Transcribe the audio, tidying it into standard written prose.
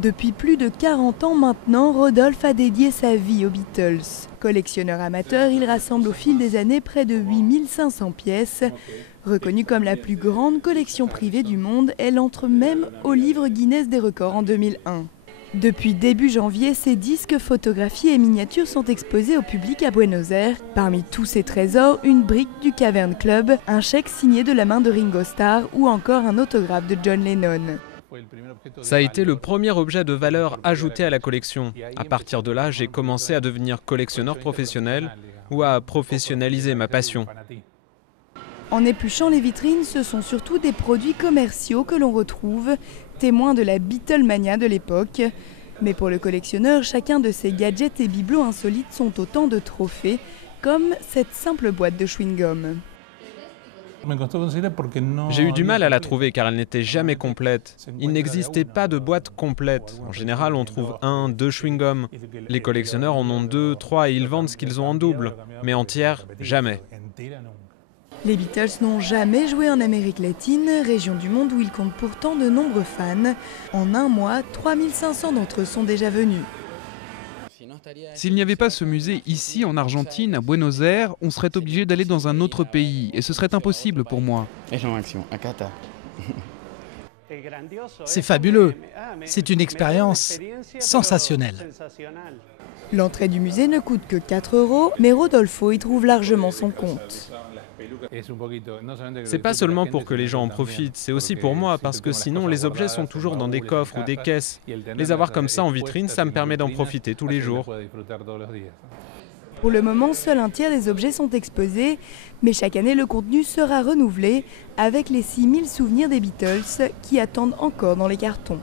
Depuis plus de 40 ans maintenant, Rodolphe a dédié sa vie aux Beatles. Collectionneur amateur, il rassemble au fil des années près de 8500 pièces. Reconnue comme la plus grande collection privée du monde, elle entre même au livre Guinness des records en 2001. Depuis début janvier, ses disques, photographies et miniatures sont exposés au public à Buenos Aires. Parmi tous ces trésors, une brique du Cavern Club, un chèque signé de la main de Ringo Starr ou encore un autographe de John Lennon. Ça a été le premier objet de valeur ajouté à la collection. À partir de là, j'ai commencé à devenir collectionneur professionnel ou à professionnaliser ma passion. En épluchant les vitrines, ce sont surtout des produits commerciaux que l'on retrouve, témoins de la Beatlemania de l'époque. Mais pour le collectionneur, chacun de ces gadgets et bibelots insolites sont autant de trophées, comme cette simple boîte de chewing-gum. J'ai eu du mal à la trouver car elle n'était jamais complète. Il n'existait pas de boîte complète. En général, on trouve 1, 2 chewing-gums. Les collectionneurs en ont 2, 3 et ils vendent ce qu'ils ont en double. Mais entière, jamais. Les Beatles n'ont jamais joué en Amérique latine, région du monde où ils comptent pourtant de nombreux fans. En un mois, 3500 d'entre eux sont déjà venus. S'il n'y avait pas ce musée ici en Argentine, à Buenos Aires, on serait obligé d'aller dans un autre pays et ce serait impossible pour moi. C'est fabuleux, c'est une expérience sensationnelle. L'entrée du musée ne coûte que 4 €, mais Rodolfo y trouve largement son compte. C'est pas seulement pour que les gens en profitent, c'est aussi pour moi, parce que sinon les objets sont toujours dans des coffres ou des caisses. Les avoir comme ça en vitrine, ça me permet d'en profiter tous les jours. Pour le moment, seul un tiers des objets sont exposés, mais chaque année le contenu sera renouvelé avec les 6000 souvenirs des Beatles qui attendent encore dans les cartons.